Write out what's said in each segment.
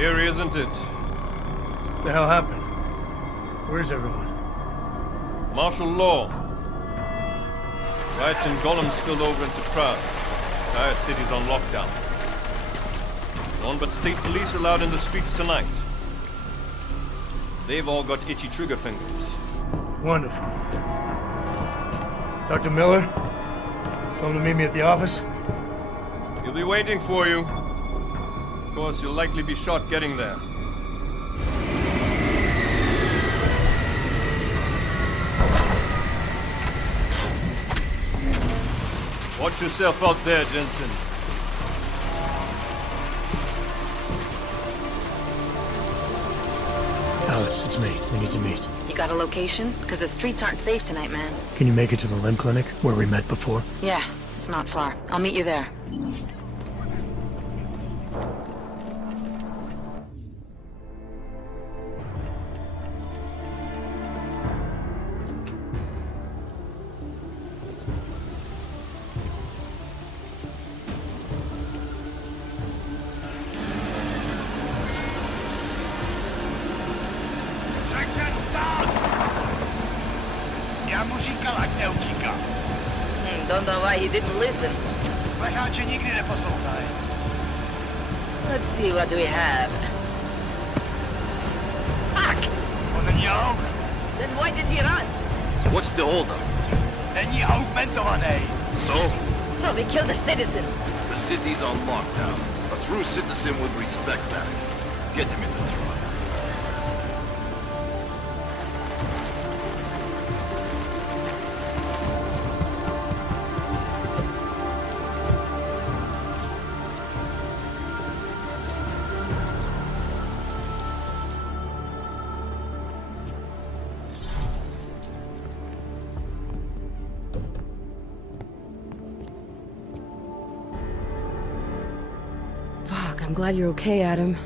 Eerie, isn't it? What the hell happened? Where's everyone? Martial law. Riots in Gollum spilled over into Prague. Entire city's on lockdown. No one but state police allowed in the streets tonight. They've all got itchy trigger fingers. Wonderful. Talk to Miller? Tell him to meet me at the office? He'll be waiting for you. Of course, you'll likely be shot getting there. Watch yourself out there, Jensen. Alex, it's me. We need to meet. You got a location? Because the streets aren't safe tonight, man. Can you make it to the limb clinic, where we met before? Yeah, it's not far. I'll meet you there. Don't know why he didn't listen. Let's see what we have. Fuck! Then why did he run? What's the holdup? So? So we killed a citizen. The city's on lockdown. A true citizen would respect that. Get him in the truck. I'm glad you're okay, Adam.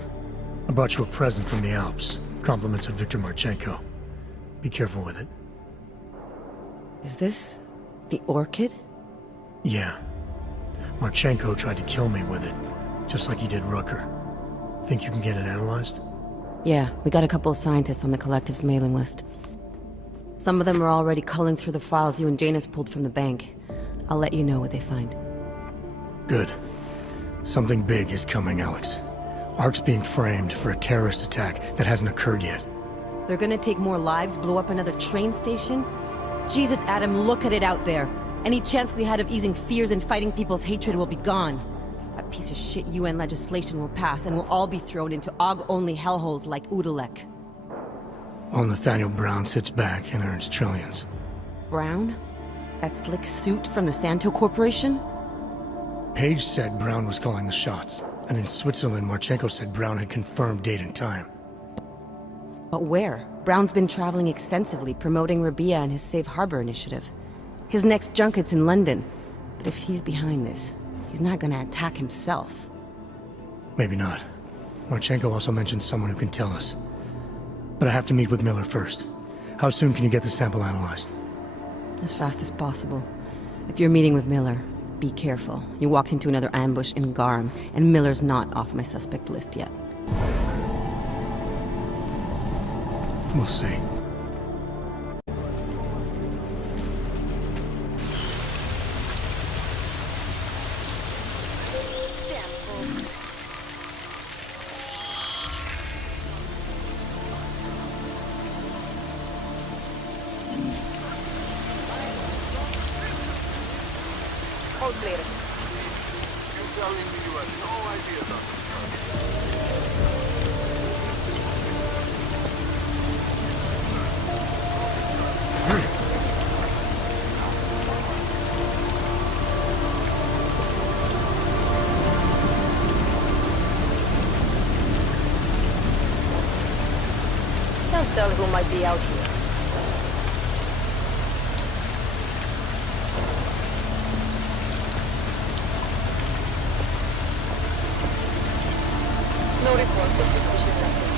I brought you a present from the Alps. Compliments of Victor Marchenko. Be careful with it. Is this the orchid? Yeah. Marchenko tried to kill me with it, just like he did Rucker. Think you can get it analyzed? Yeah, we got a couple of scientists on the Collective's mailing list. Some of them are already culling through the files you and Janus pulled from the bank. I'll let you know what they find. Good. Something big is coming, Alex. Ark's being framed for a terrorist attack that hasn't occurred yet. They're gonna take more lives, blow up another train station? Jesus, Adam, look at it out there. Any chance we had of easing fears and fighting people's hatred will be gone. That piece of shit UN legislation will pass, and we'll all be thrown into Aug-only hellholes like Udalek. While Nathaniel Brown sits back and earns trillions. Brown? That slick suit from the Santo Corporation? Page said Brown was calling the shots, and in Switzerland, Marchenko said Brown had confirmed date and time. But where? Brown's been traveling extensively, promoting Rabia and his Safe Harbor initiative. His next junket's in London. But if he's behind this, he's not gonna attack himself. Maybe not. Marchenko also mentioned someone who can tell us. But I have to meet with Miller first. How soon can you get the sample analyzed? As fast as possible. If you're meeting with Miller, be careful. You walked into another ambush in Garm, and Miller's not off my suspect list yet. We'll see. Can't tell who might be out here. No reports of suspicious activity.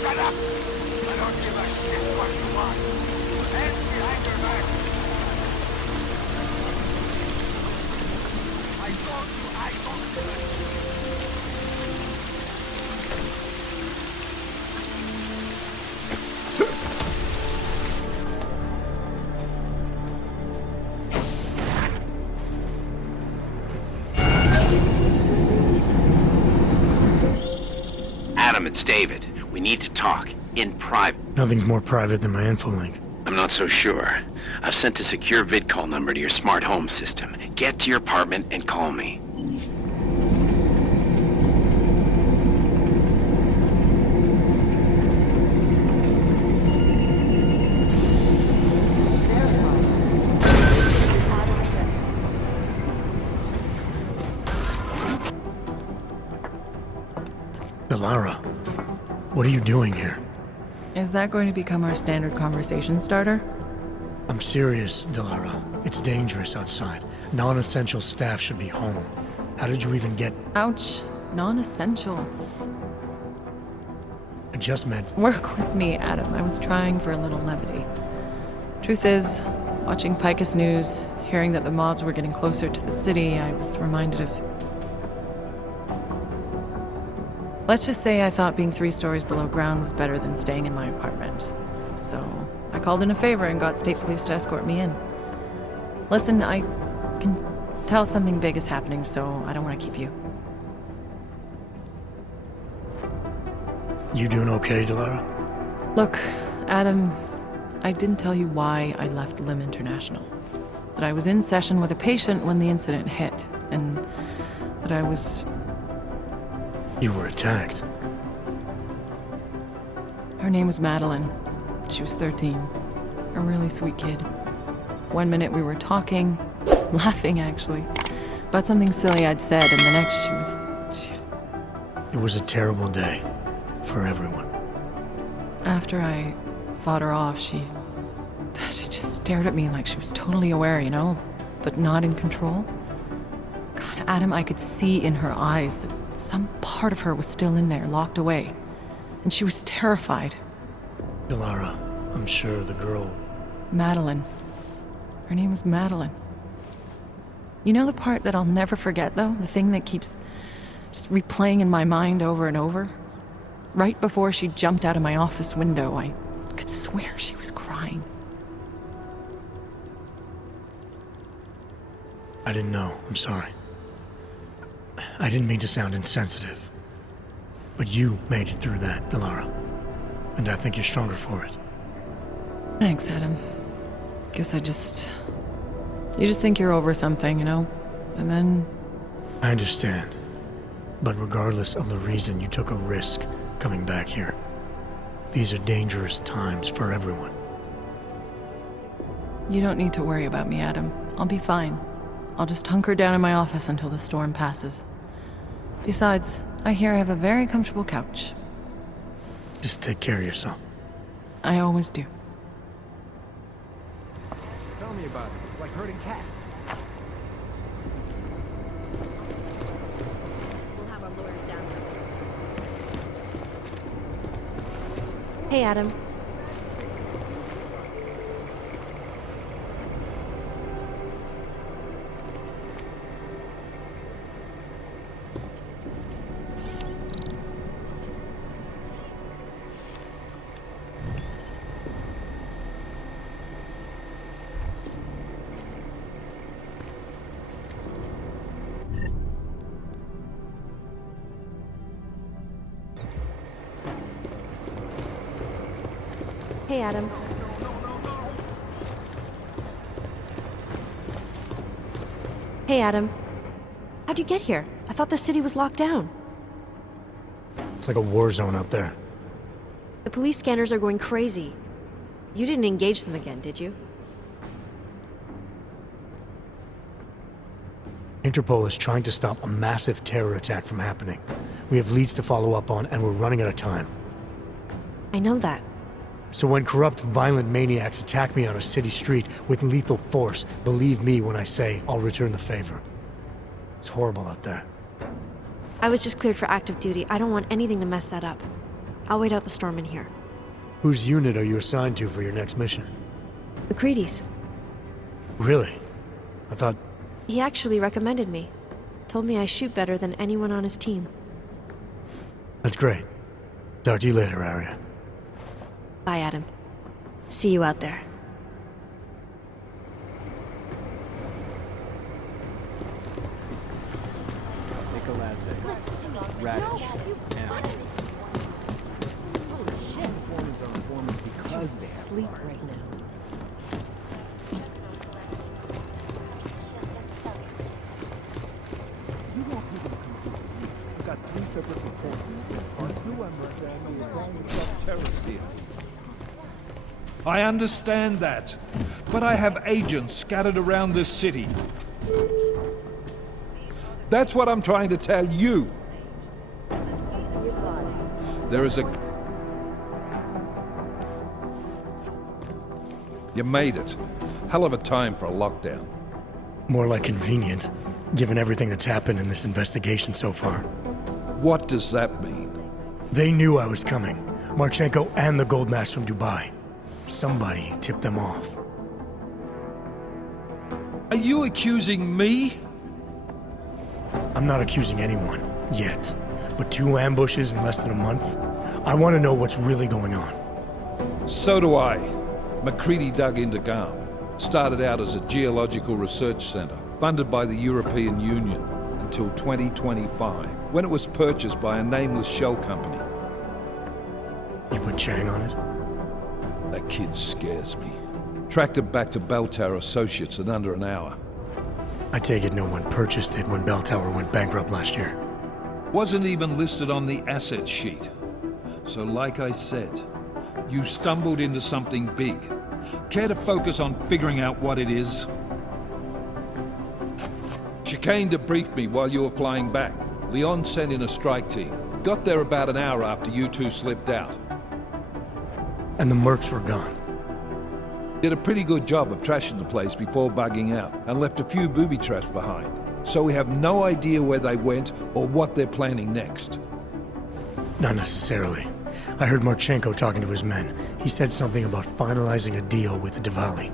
Shut up! I don't give a shit what you want. Hands behind your back. I told you I don't give a shit. Adam, it's David. We need to talk. In private. Nothing's more private than my infolink. I'm not so sure. I've sent a secure vid-call number to your smart home system. Get to your apartment and call me. Delara, what are you doing here? Is that going to become our standard conversation starter? I'm serious, Delara. It's dangerous outside. Non-essential staff should be home. How did you even get... Ouch. Non-essential. I just meant... Work with me, Adam. I was trying for a little levity. Truth is, watching Picus News, hearing that the mobs were getting closer to the city, I was reminded of... Let's just say I thought being 3 stories below ground was better than staying in my apartment. So, I called in a favor and got state police to escort me in. Listen, I can tell something big is happening, so I don't want to keep you. You doing okay, Delara? Look, Adam, I didn't tell you why I left Lim International. That I was in session with a patient when the incident hit, and that I was... You were attacked. Her name was Madeline. She was 13. A really sweet kid. One minute we were talking, laughing actually, about something silly I'd said, and the next she was... It was a terrible day. For everyone. After I fought her off, she just stared at me like she was totally aware, you know, but not in control. God, Adam, I could see in her eyes that some part of her was still in there, locked away. And she was terrified. Delara, I'm sure the girl... Madeline. Her name was Madeline. You know the part that I'll never forget, though? The thing that keeps just replaying in my mind over and over? Right before she jumped out of my office window, I could swear she was crying. I didn't know. I'm sorry. I didn't mean to sound insensitive. But you made it through that, Delara. And I think you're stronger for it. Thanks, Adam. Guess you just think you're over something, you know? And then... I understand. But regardless of the reason, you took a risk coming back here. These are dangerous times for everyone. You don't need to worry about me, Adam. I'll be fine. I'll just hunker down in my office until the storm passes. Besides, I hear I have a very comfortable couch. Just take care of yourself. I always do. Tell me about it. It's like herding cats. We'll have our lawyer down. Hey, Adam. Hey, Adam. Hey, Adam. How'd you get here? I thought the city was locked down. It's like a war zone out there. The police scanners are going crazy. You didn't engage them again, did you? Interpol is trying to stop a massive terror attack from happening. We have leads to follow up on, and we're running out of time. I know that. So when corrupt, violent maniacs attack me on a city street with lethal force, believe me when I say I'll return the favor. It's horrible out there. I was just cleared for active duty. I don't want anything to mess that up. I'll wait out the storm in here. Whose unit are you assigned to for your next mission? McCready's. Really? I thought... He actually recommended me. Told me I shoot better than anyone on his team. That's great. Talk to you later, Arya. Bye, Adam. See you out there. Sleep right now. I understand that, but I have agents scattered around this city. That's what I'm trying to tell you. There is a... You made it. Hell of a time for a lockdown. More like convenient, given everything that's happened in this investigation so far. What does that mean? They knew I was coming. Marchenko and the gold mask from Dubai. Somebody tipped them off. Are you accusing me? I'm not accusing anyone, yet. But 2 ambushes in less than a month? I want to know what's really going on. So do I. McCready dug into Garm. Started out as a geological research center, funded by the European Union, until 2025, when it was purchased by a nameless shell company. You put Chang on it? That kid scares me. Tracked it back to Bell Tower Associates in under an hour. I take it no one purchased it when Bell Tower went bankrupt last year. Wasn't even listed on the asset sheet. So like I said, you stumbled into something big. Care to focus on figuring out what it is? Chicane debriefed me while you were flying back. Leon sent in a strike team. Got there about an hour after you two slipped out. And the mercs were gone. Did a pretty good job of trashing the place before bugging out, and left a few booby traps behind. So we have no idea where they went or what they're planning next. Not necessarily. I heard Marchenko talking to his men. He said something about finalizing a deal with the Diwali.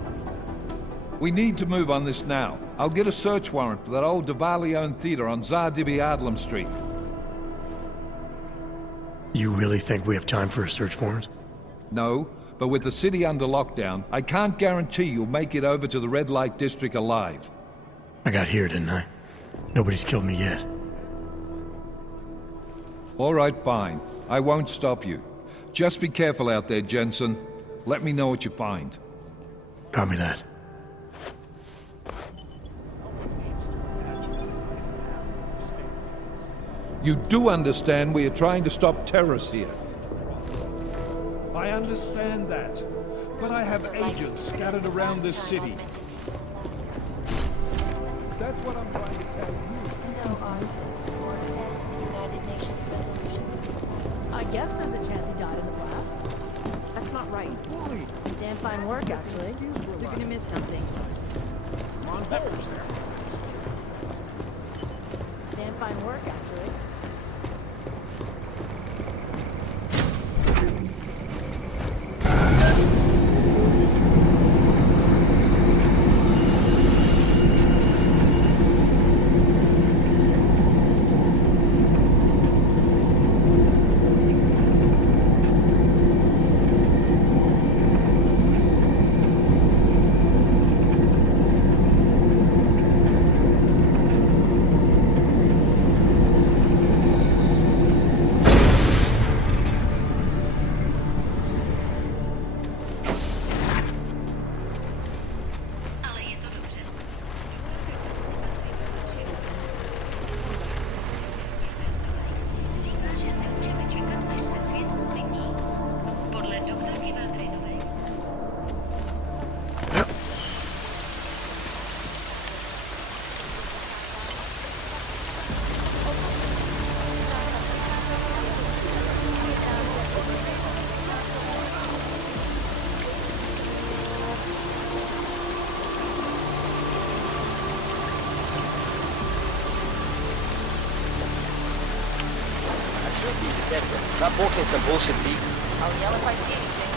We need to move on this now. I'll get a search warrant for that old Diwali-owned theater on Zardibi Adlam Street. You really think we have time for a search warrant? No, but with the city under lockdown, I can't guarantee you'll make it over to the red light district alive. I got here, didn't I? Nobody's killed me yet. All right, fine. I won't stop you. Just be careful out there, Jensen. Let me know what you find. Copy that. You do understand we are trying to stop terrorists here. I understand that, but I have agents scattered around this city. That's what I'm trying to tell you. So Augs supported the United Nations resolution. I guess there's a chance he died in the blast. That's not right. Damn fine work, actually. You're gonna miss something. Come on, Becker's there. Damn fine work, actually. be detected. Not poking some bullshit beat. I'll yell if I see anything.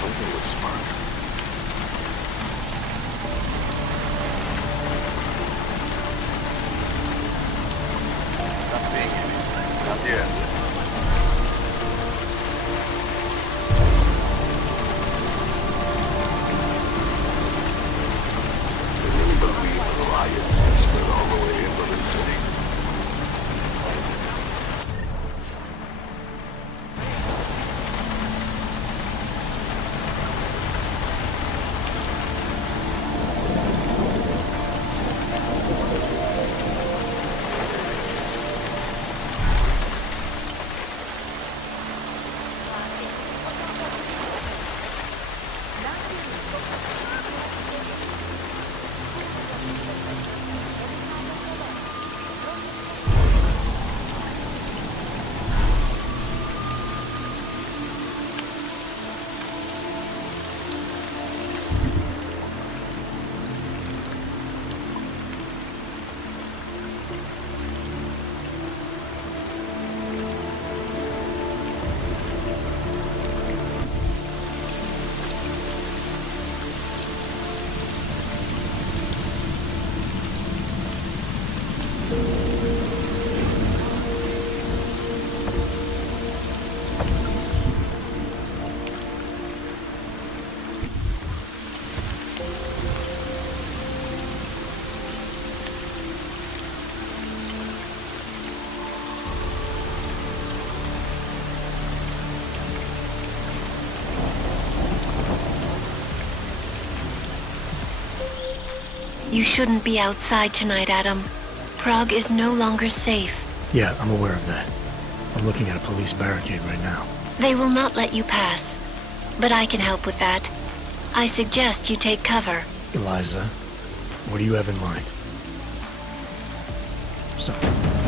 Something looks smart. Not seeing anything. Not yet. They really believe the riot has spread all the way into the city. You shouldn't be outside tonight, Adam. Prague is no longer safe. Yeah, I'm aware of that. I'm looking at a police barricade right now. They will not let you pass. But I can help with that. I suggest you take cover. Eliza, what do you have in mind? So...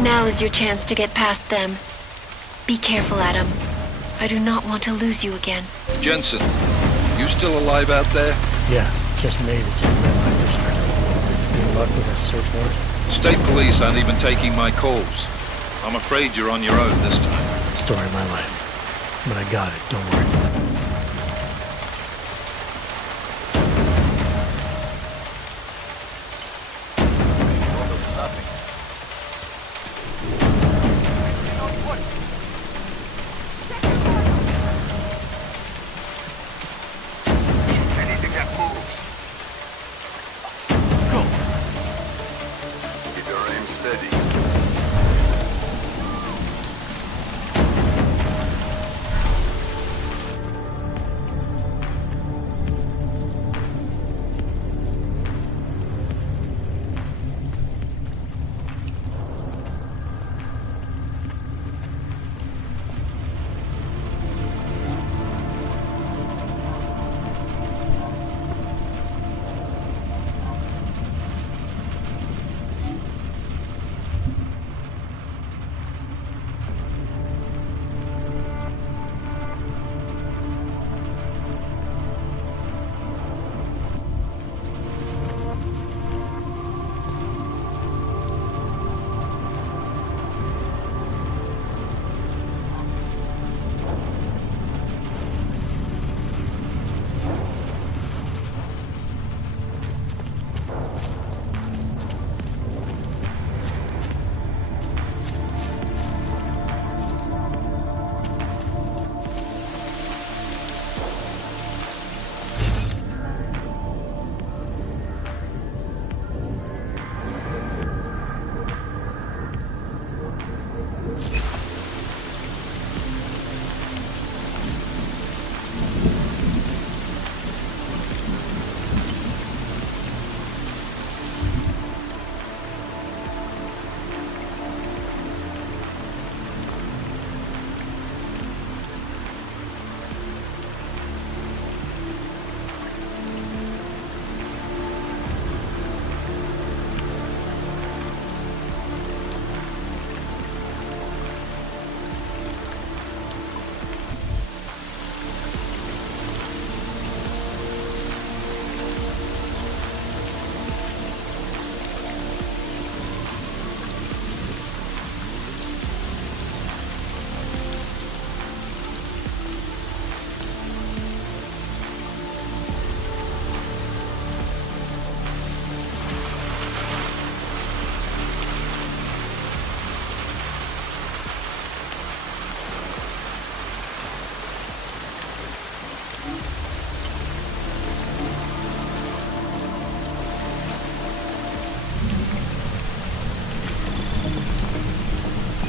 Now is your chance to get past them. Be careful, Adam. I do not want to lose you again. Jensen, you still alive out there? Yeah, just made it to the red light district. Any luck with that search warrant? State police aren't even taking my calls. I'm afraid you're on your own this time. Story of my life. But I got it, don't worry.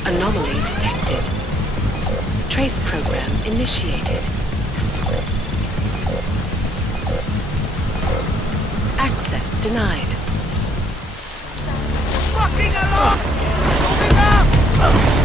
Anomaly detected. Trace program initiated. Access denied. Fucking along! Moving up!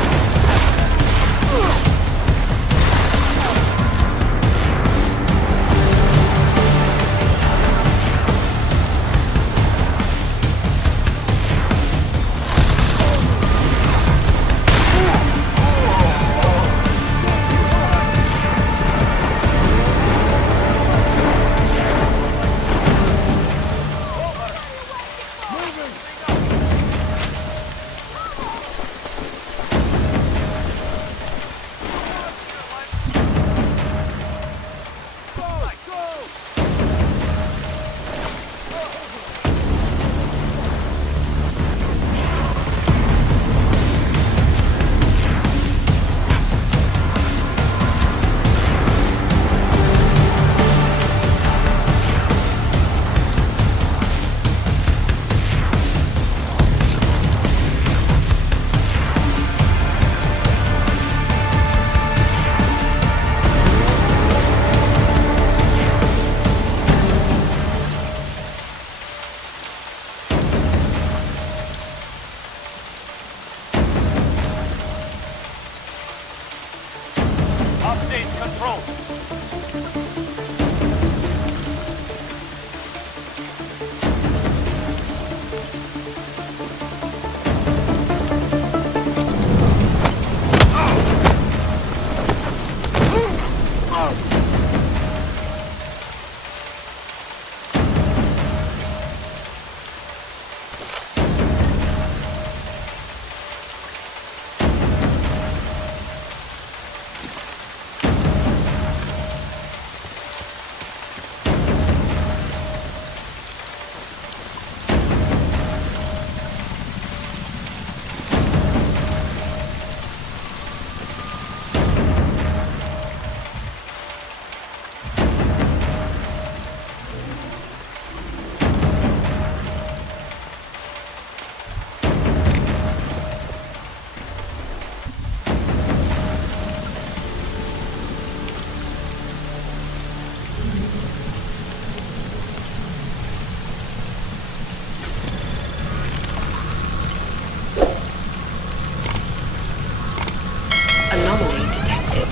Anomaly detected.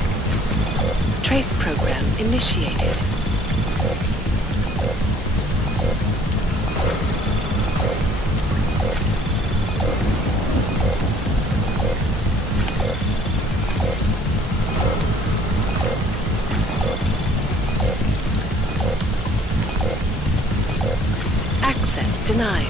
Trace program initiated. Access denied.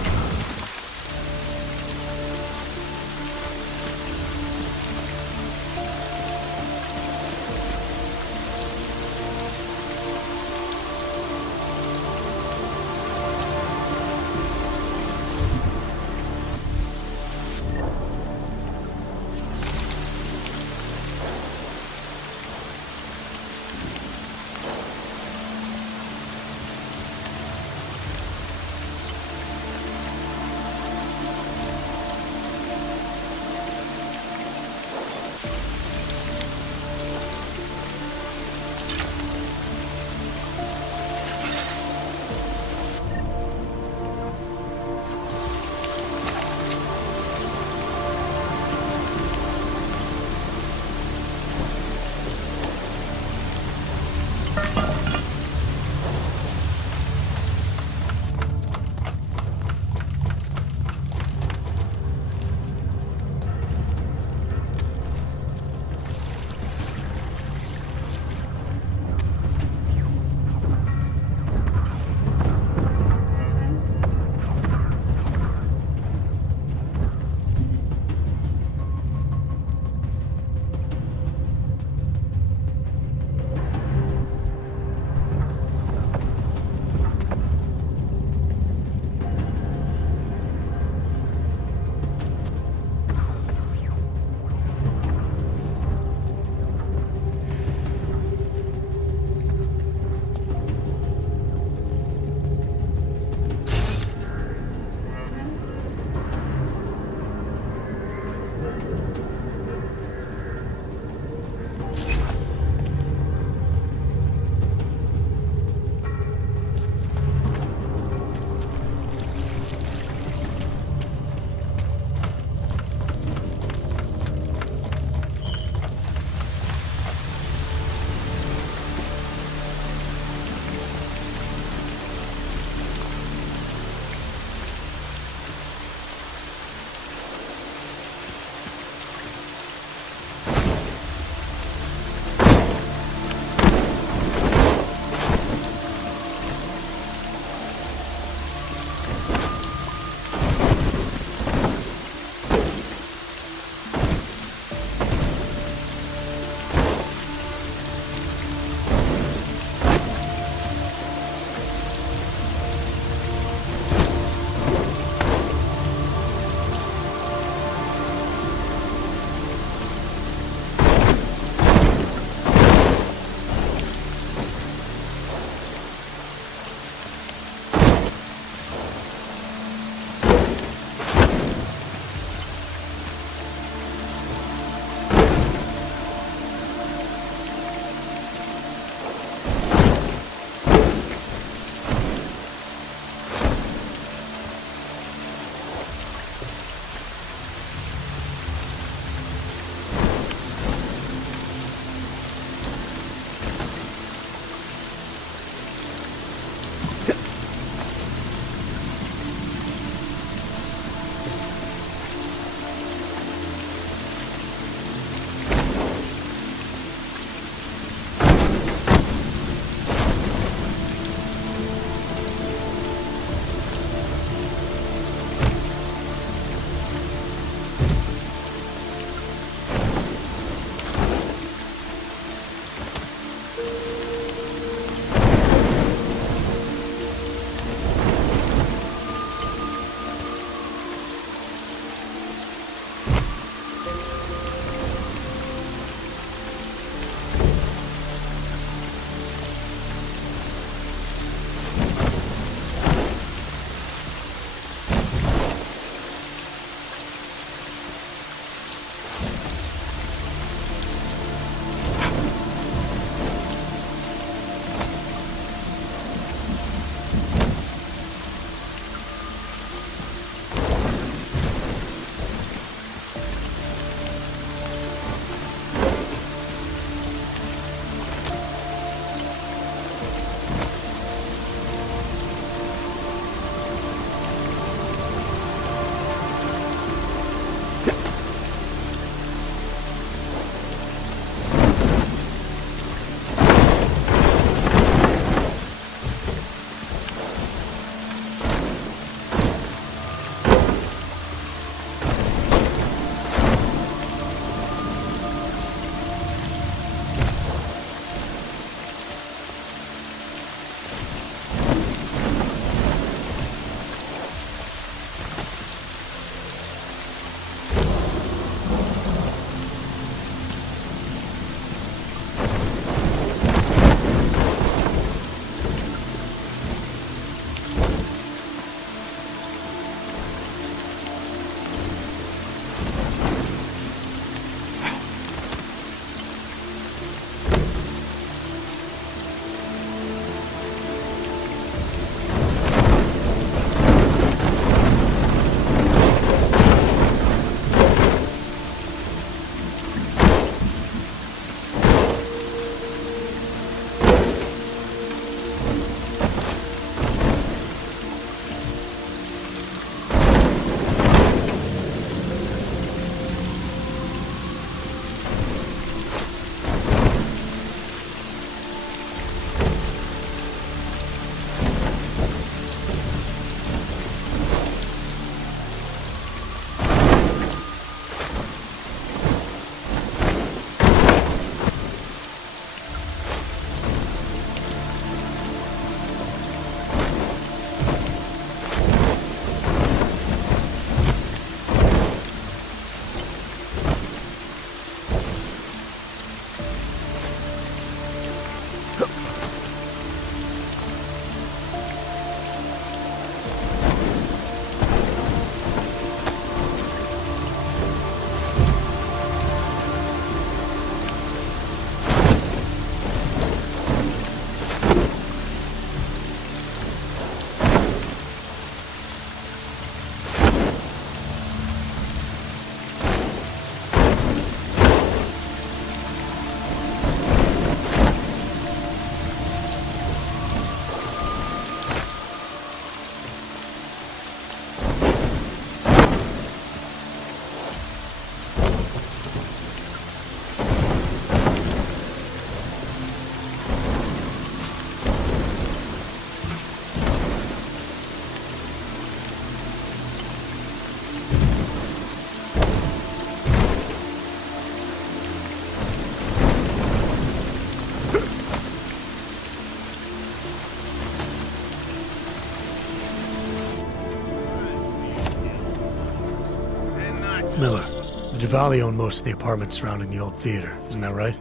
Valley own most of the apartments surrounding the old theater, isn't that right?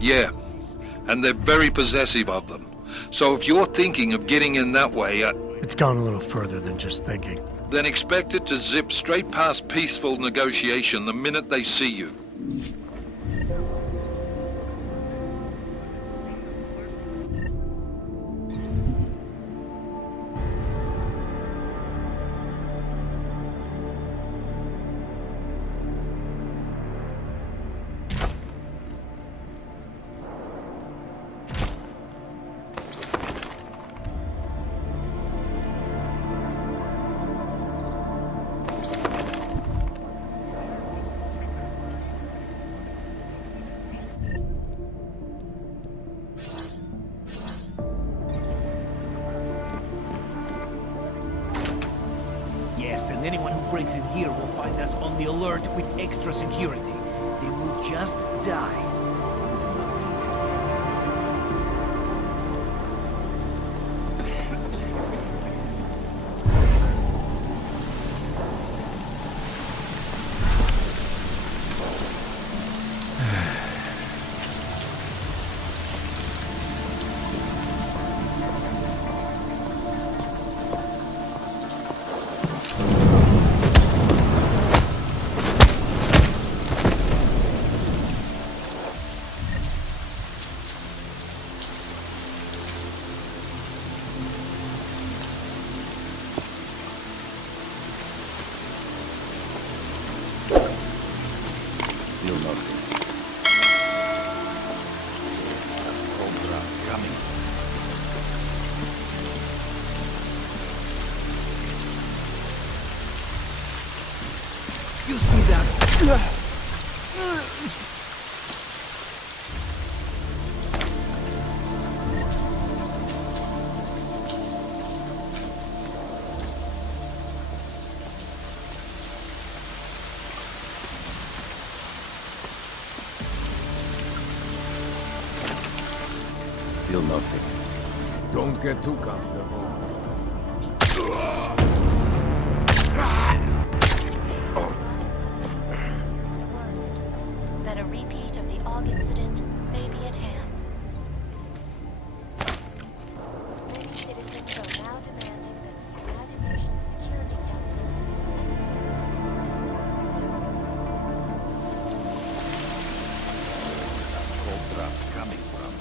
Yeah, and they're very possessive of them. So if you're thinking of getting in that way, It's gone a little further than just thinking. then expect it to zip straight past peaceful negotiation the minute they see you. Yes, and anyone who breaks in here will find us on the alert with extra security. They will just die. Feel nothing. Cobra coming. You see that? Feel nothing. Don't get too comfortable. Worst, that a repeat of the Aug incident may be at hand. Many citizens are now demanding that the United Nations Security Council Cobra coming from.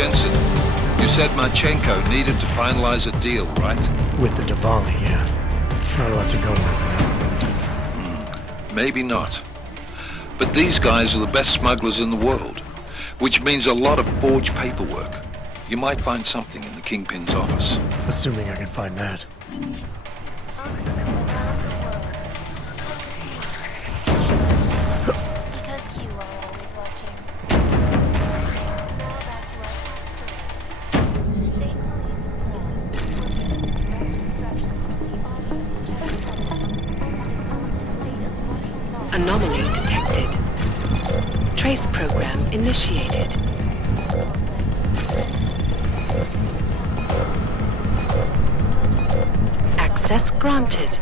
Jensen, you said Marchenko needed to finalize a deal, right? With the Diwali, yeah. Not a lot to go with. Maybe not. But these guys are the best smugglers in the world, which means a lot of forged paperwork. You might find something in the Kingpin's office. Assuming I can find that. Because you are always watching. Now back to our state police informed. Anomaly detected. Trace program initiated. Access granted.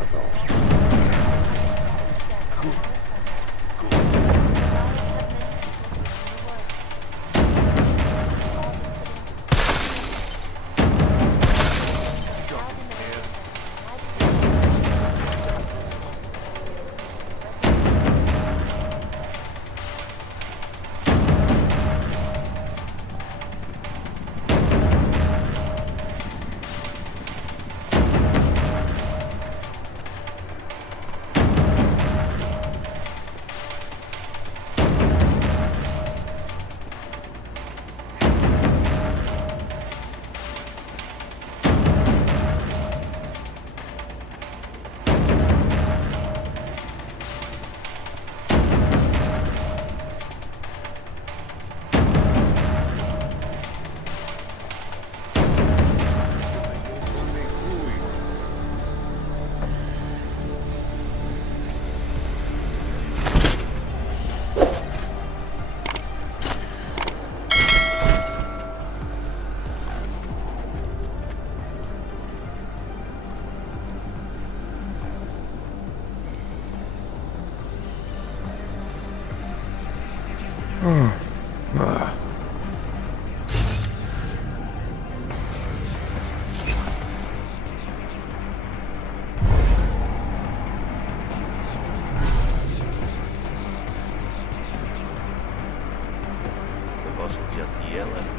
Just yell at me.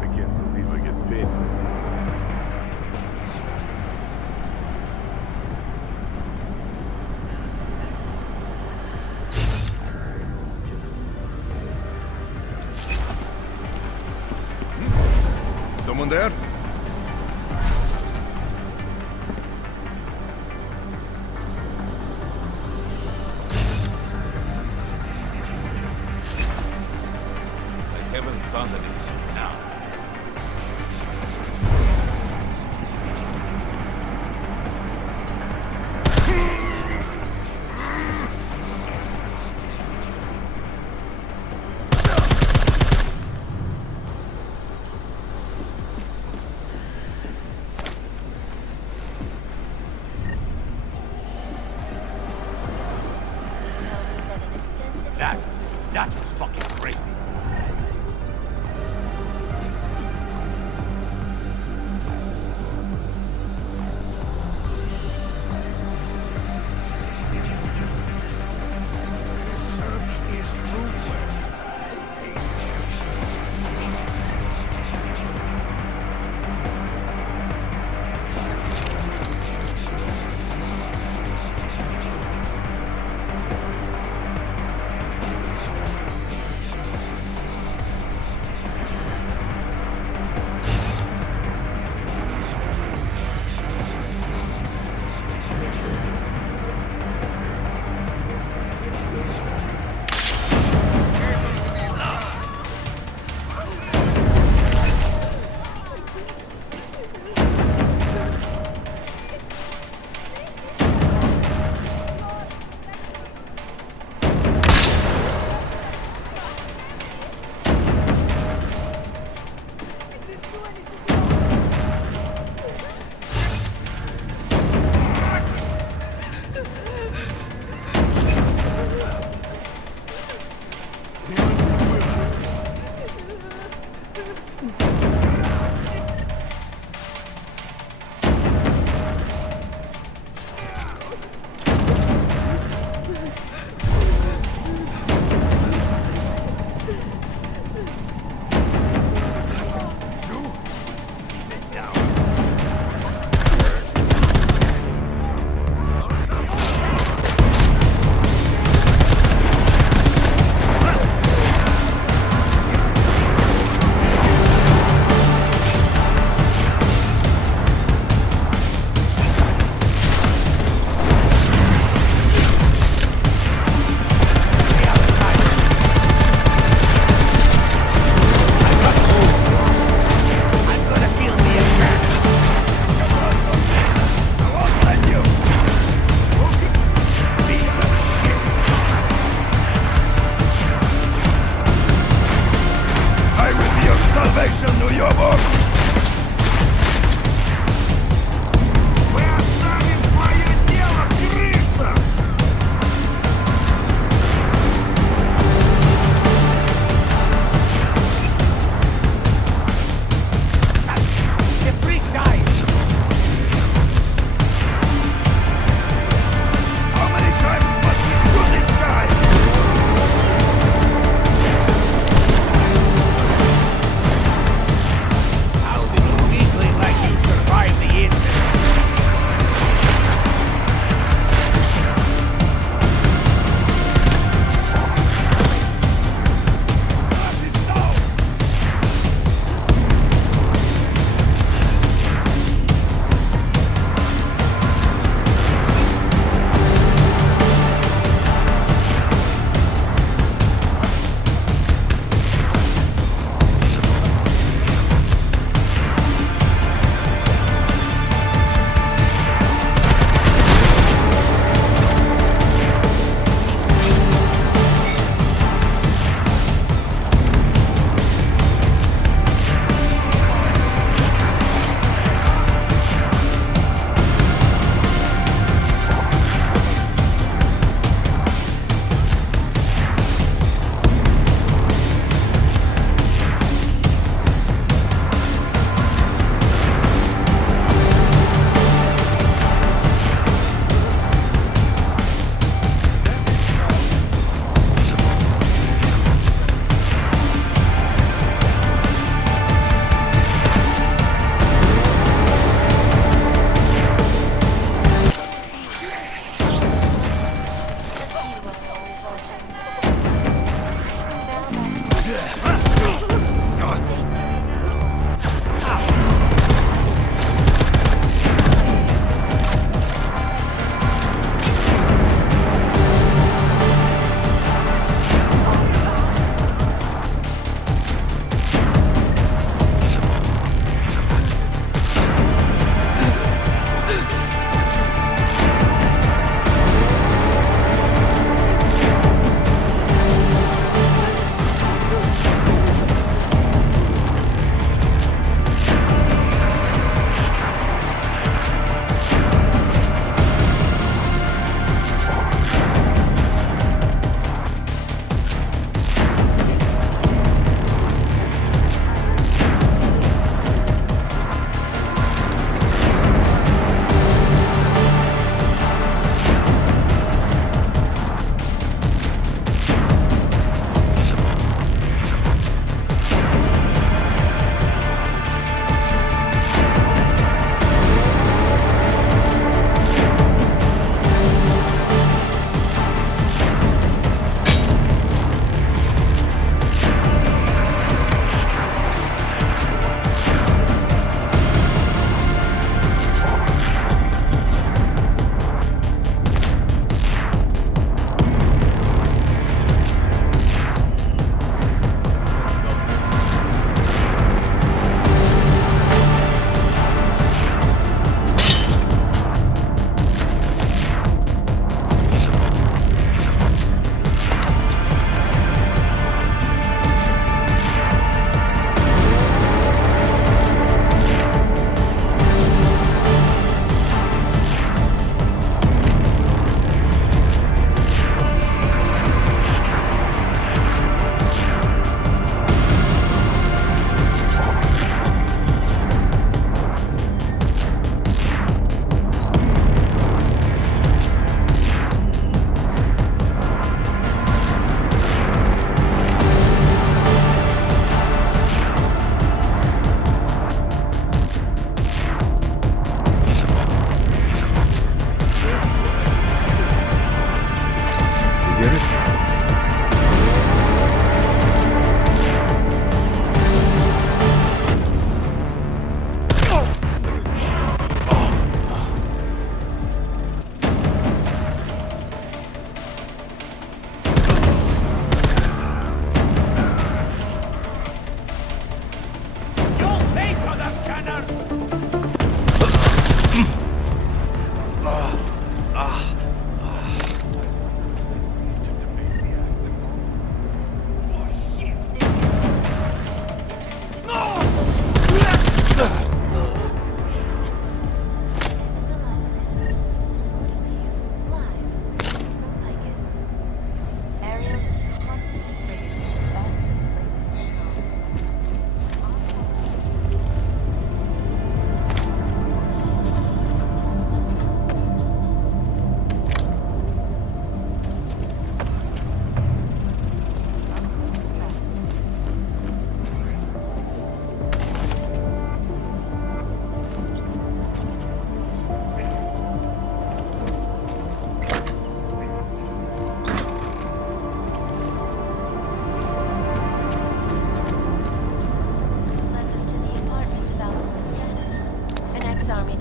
I can't believe I get paid for this. Someone there? Found anything now.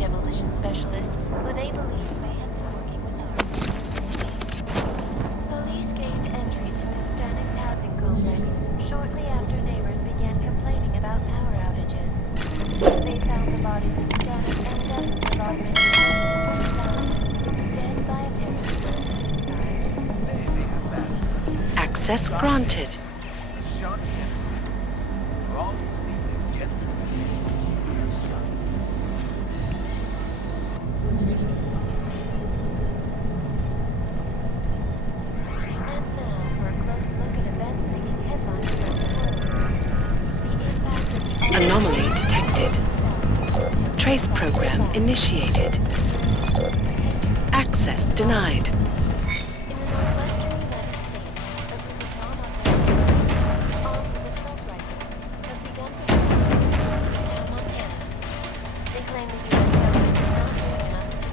demolition specialist who they believe may have been working with Augs. Police gained entry to the static housing complex shortly after neighbors began complaining about power outages. They found the bodies of static and dozens of augmented persons found dead by apparent suicide. Access granted. Anomaly detected. Trace program initiated. Access denied. In the northwestern United States, a group of non-augmented armed with assault rifles have begun patrolling the streets of Easttown, Montana. They claim the U.S. government is not doing enough to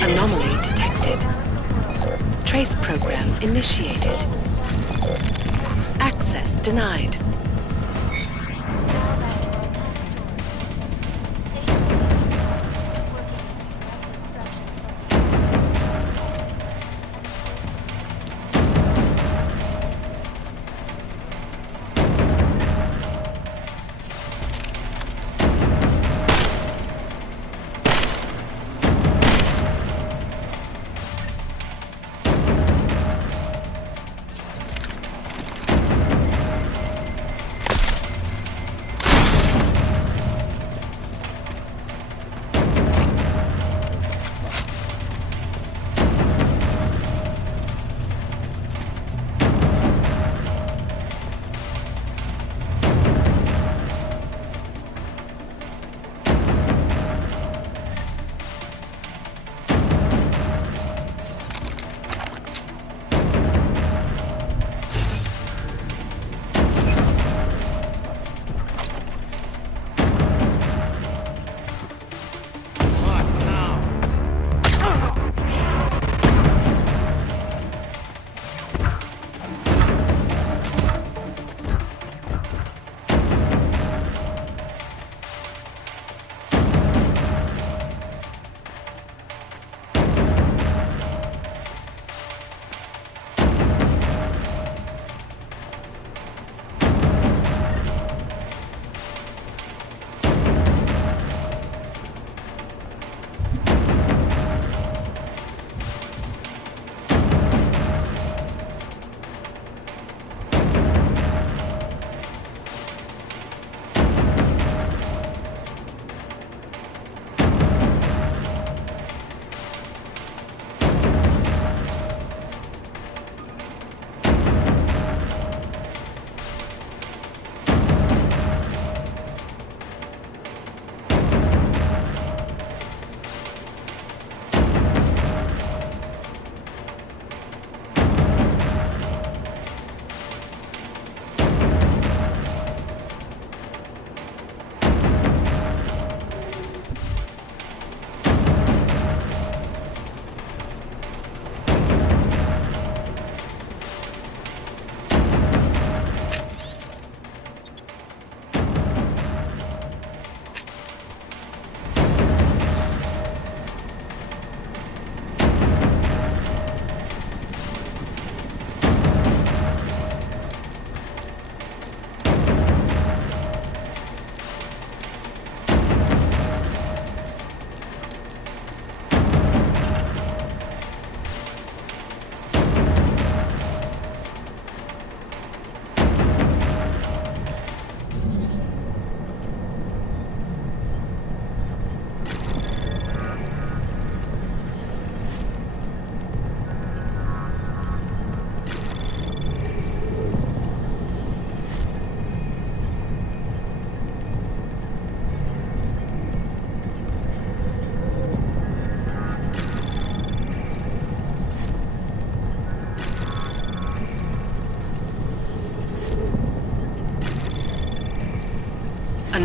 Anomaly detected. Trace program initiated. Access denied.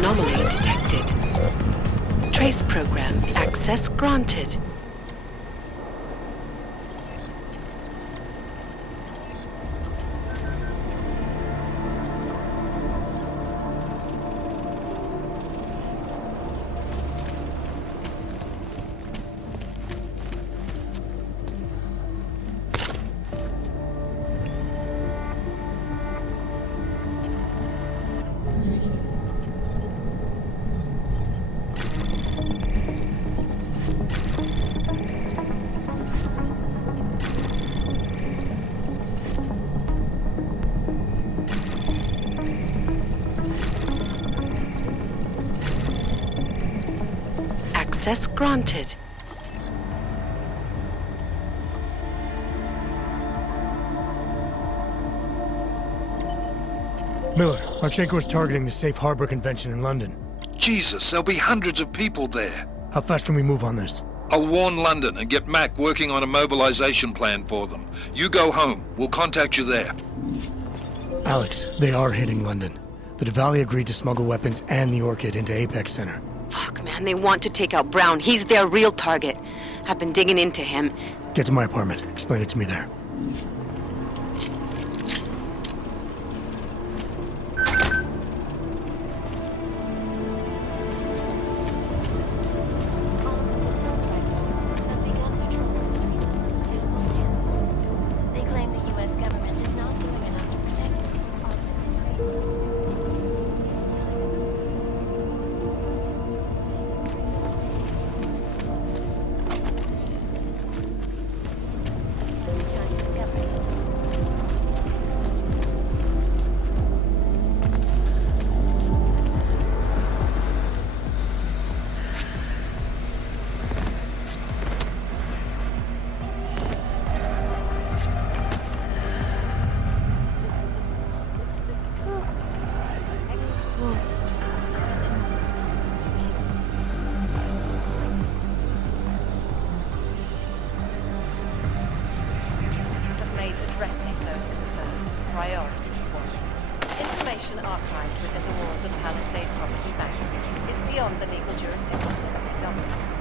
Anomaly detected. Trace program access granted. Access granted. Miller, Marchenko is targeting the Safe Harbor Convention in London. Jesus, there'll be hundreds of people there. How fast can we move on this? I'll warn London and get Mac working on a mobilization plan for them. You go home. We'll contact you there. Alex, they are hitting London. The Diwali agreed to smuggle weapons and the Orchid into Apex Center. Fuck, man, they want to take out Brown. He's their real target. I've been digging into him. Get to my apartment. Explain it to me there. They claim the U.S. government is not doing enough to protect addressing those concerns priority one. Information archived within the walls of Palisade Property Bank is beyond the legal jurisdiction of the government.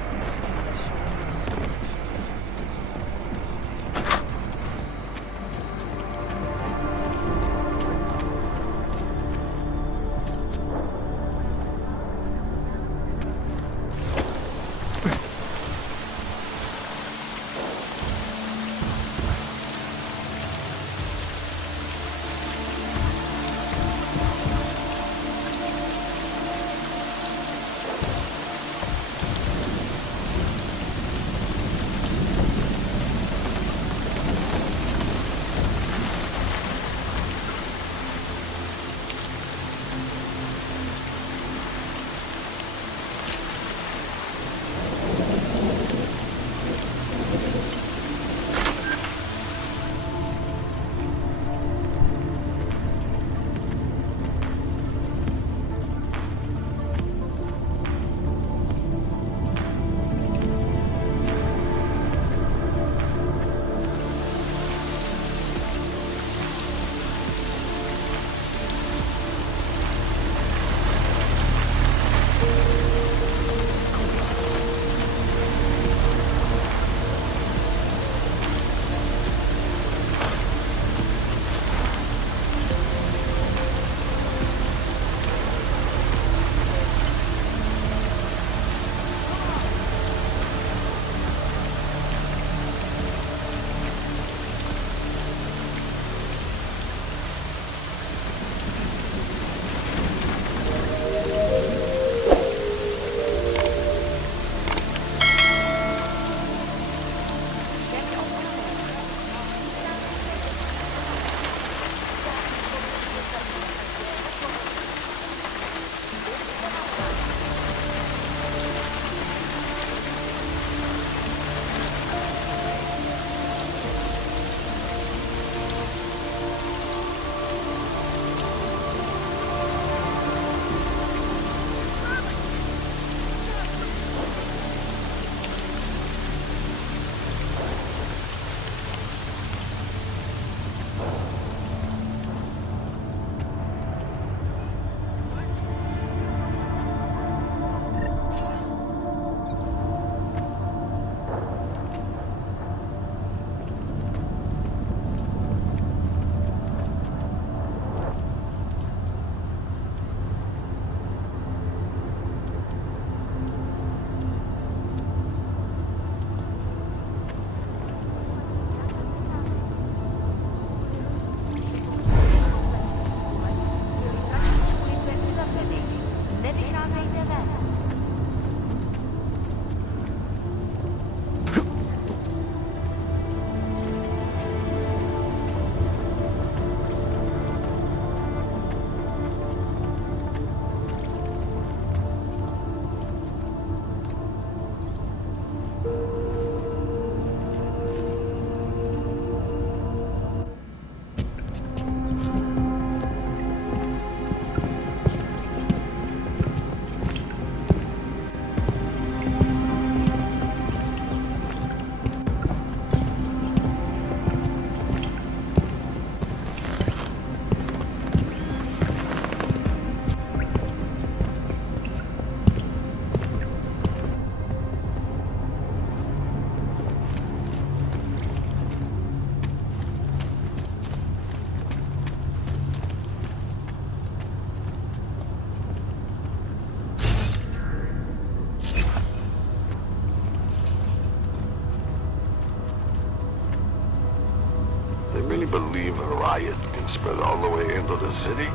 believe a riot can spread all the way into the city?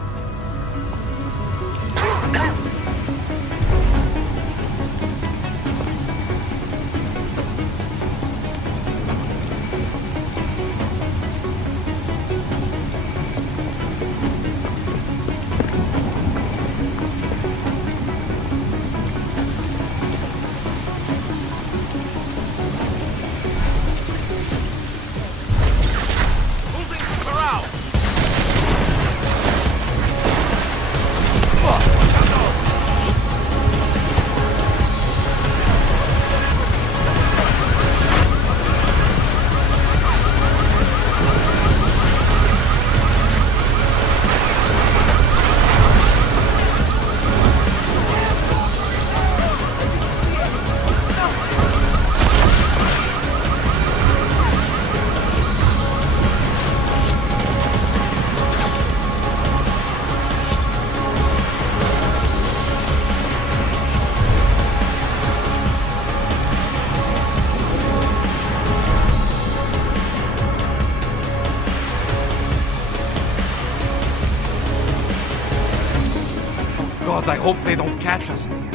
God, I hope they don't catch us in here.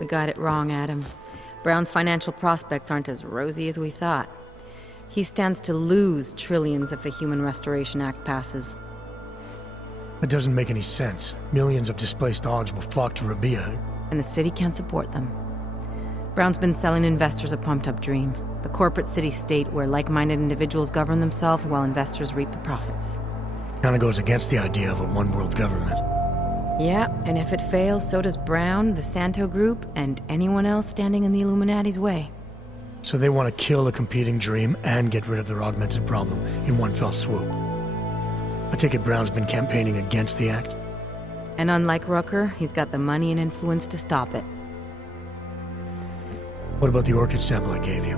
We got it wrong, Adam. Brown's financial prospects aren't as rosy as we thought. He stands to lose trillions if the Human Restoration Act passes. That doesn't make any sense. Millions of displaced Augs will flock to Rabia. And the city can't support them. Brown's been selling investors a pumped-up dream. The corporate city-state where like-minded individuals govern themselves while investors reap the profits. Kinda goes against the idea of a one-world government. Yeah, and if it fails, so does Brown, the Santo Group, and anyone else standing in the Illuminati's way. So they want to kill a competing dream and get rid of their augmented problem in one fell swoop. I take it Brown's been campaigning against the act? And unlike Rucker, he's got the money and influence to stop it. What about the orchid sample I gave you?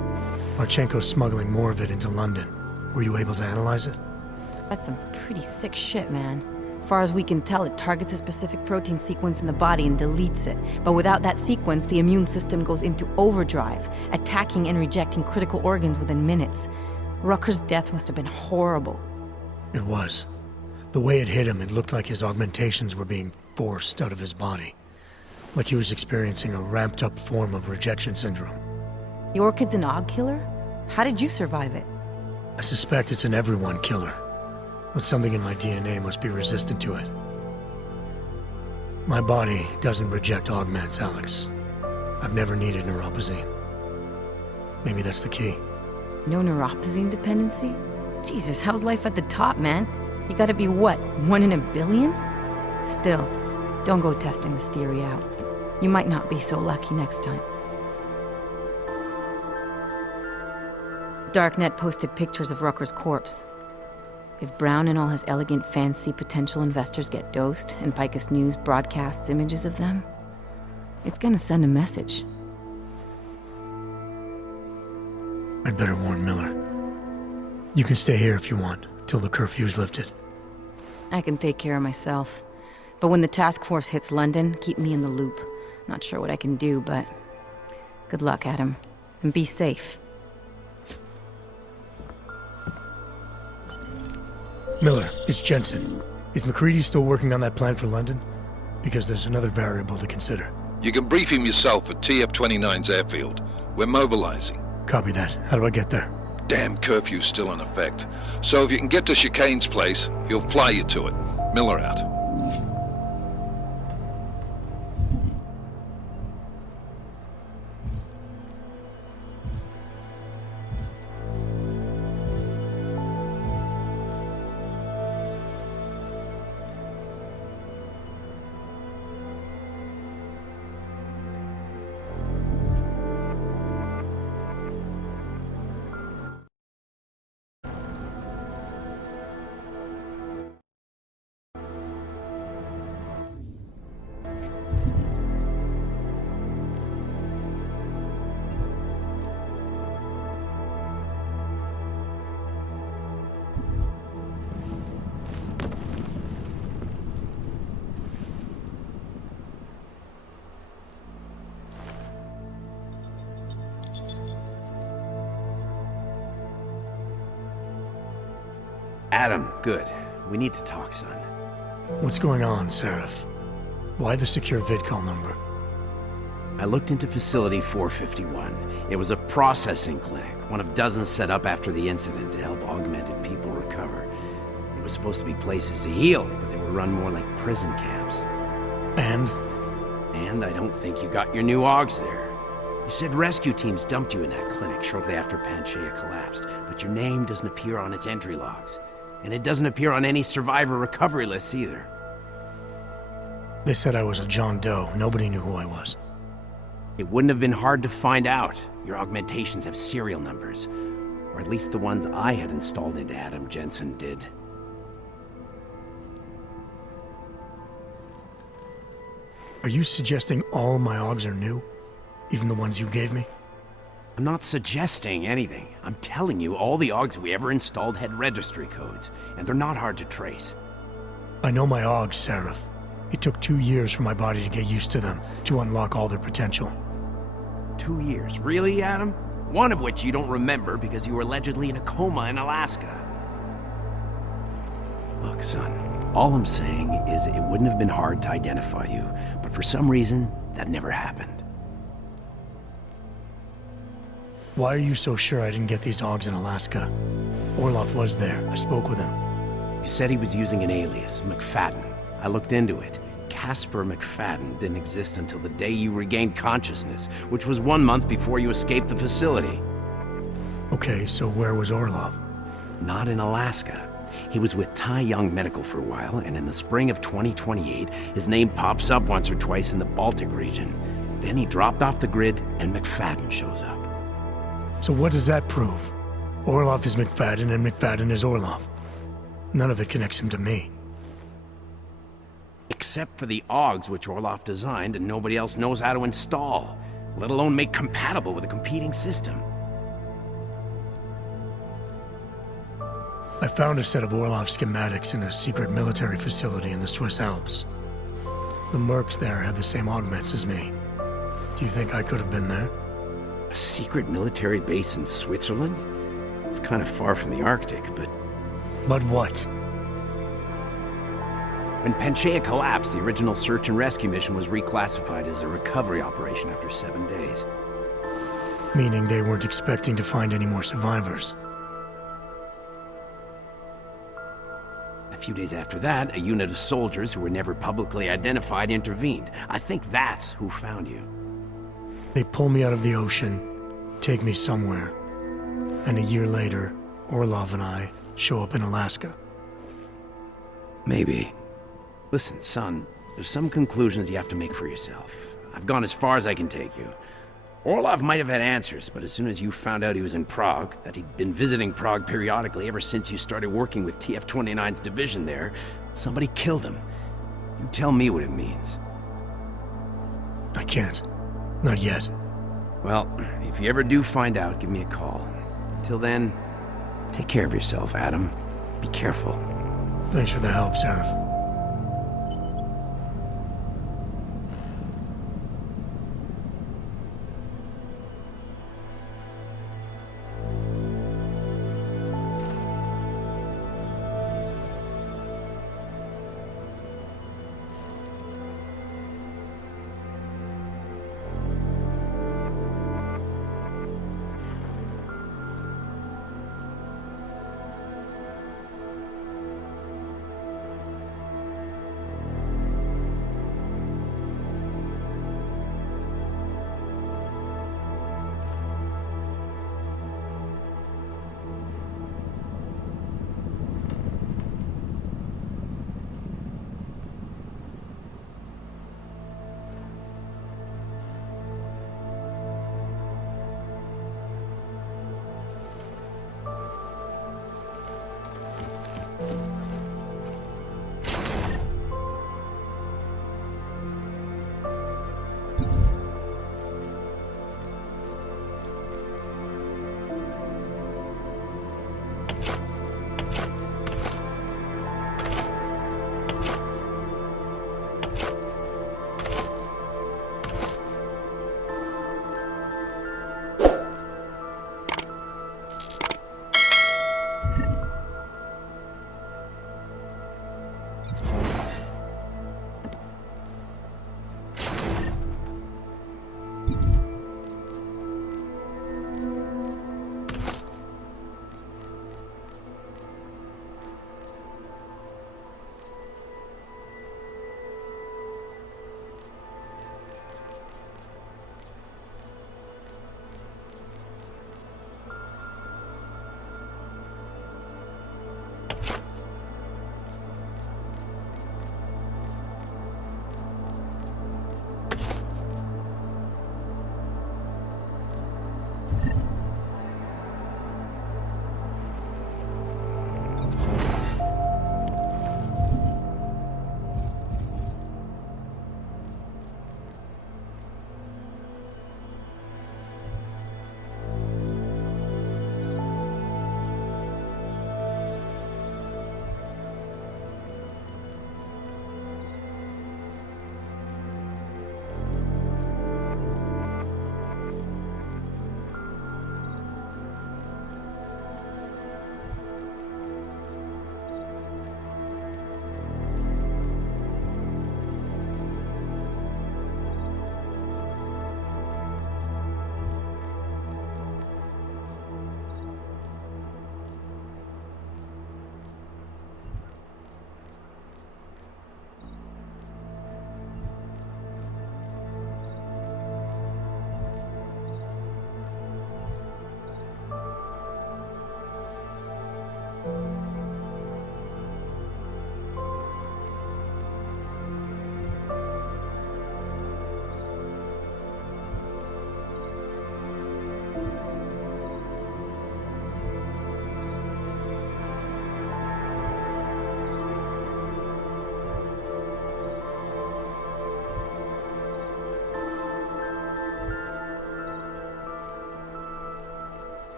Marchenko's smuggling more of it into London. Were you able to analyze it? That's some pretty sick shit, man. As far as we can tell, it targets a specific protein sequence in the body and deletes it. But without that sequence, the immune system goes into overdrive, attacking and rejecting critical organs within minutes. Rucker's death must have been horrible. It was. The way it hit him, it looked like his augmentations were being forced out of his body. Like he was experiencing a ramped-up form of rejection syndrome. The orchid's an Aug killer? How did you survive it? I suspect it's an everyone killer. But something in my DNA must be resistant to it. My body doesn't reject augments, Alex. I've never needed neuropazine. Maybe that's the key. No neuropazine dependency? Jesus, how's life at the top, man? You gotta be what, 1 in a billion? Still, don't go testing this theory out. You might not be so lucky next time. Darknet posted pictures of Rucker's corpse. If Brown and all his elegant fans see potential investors get dosed, and Picus News broadcasts images of them, it's gonna send a message. I'd better warn Miller. You can stay here if you want, till the curfew's lifted. I can take care of myself. But when the task force hits London, keep me in the loop. Not sure what I can do, but good luck, Adam. And be safe. Miller, it's Jensen. Is McCready still working on that plan for London? Because there's another variable to consider. You can brief him yourself at TF-29's airfield. We're mobilizing. Copy that. How do I get there? Damn curfew's still in effect. So if you can get to Chicane's place, he'll fly you to it. Miller out. Adam, good. We need to talk, son. What's going on, Seraph? Why the secure vidcall number? I looked into Facility 451. It was a processing clinic, one of dozens set up after the incident to help augmented people recover. They were supposed to be places to heal, but they were run more like prison camps. And? And I don't think you got your new Augs there. You said rescue teams dumped you in that clinic shortly after Panchaea collapsed, but your name doesn't appear on its entry logs. And it doesn't appear on any survivor recovery lists either. They said I was a John Doe. Nobody knew who I was. It wouldn't have been hard to find out. Your augmentations have serial numbers. Or at least the ones I had installed into Adam, Jensen did. Are you suggesting all my Augs are new? Even the ones you gave me? I'm not suggesting anything. I'm telling you, all the Augs we ever installed had registry codes, and they're not hard to trace. I know my Augs, Seraph. It took 2 years for my body to get used to them, to unlock all their potential. 2 years? Really, Adam? One of which you don't remember because you were allegedly in a coma in Alaska. Look, son, all I'm saying is it wouldn't have been hard to identify you, but for some reason, that never happened. Why are you so sure I didn't get these Augs in Alaska? Orloff was there. I spoke with him. You said he was using an alias, McFadden. I looked into it. Casper McFadden didn't exist until the day you regained consciousness, which was 1 month before you escaped the facility. Okay, so where was Orloff? Not in Alaska. He was with Tai Young Medical for a while, and in the spring of 2028, his name pops up once or twice in the Baltic region. Then he dropped off the grid, and McFadden shows up. So what does that prove? Orloff is McFadden, and McFadden is Orloff. None of it connects him to me. Except for the Augs, which Orloff designed and nobody else knows how to install, let alone make compatible with a competing system. I found a set of Orloff schematics in a secret military facility in the Swiss Alps. The mercs there had the same augments as me. Do you think I could have been there? A secret military base in Switzerland? It's kind of far from the Arctic, but... But what? When Panchaea collapsed, the original search and rescue mission was reclassified as a recovery operation after 7 days. Meaning they weren't expecting to find any more survivors. A few days after that, a unit of soldiers who were never publicly identified intervened. I think that's who found you. They pull me out of the ocean, take me somewhere, and a year later, Orlov and I show up in Alaska. Maybe. Listen, son, there's some conclusions you have to make for yourself. I've gone as far as I can take you. Orlov might have had answers, but as soon as you found out he was in Prague, that he'd been visiting Prague periodically ever since you started working with TF-29's division there, somebody killed him. You tell me what it means. I can't. Not yet. Well, if you ever do find out, give me a call. Until then, take care of yourself, Adam. Be careful. Thanks for the help, Seraph.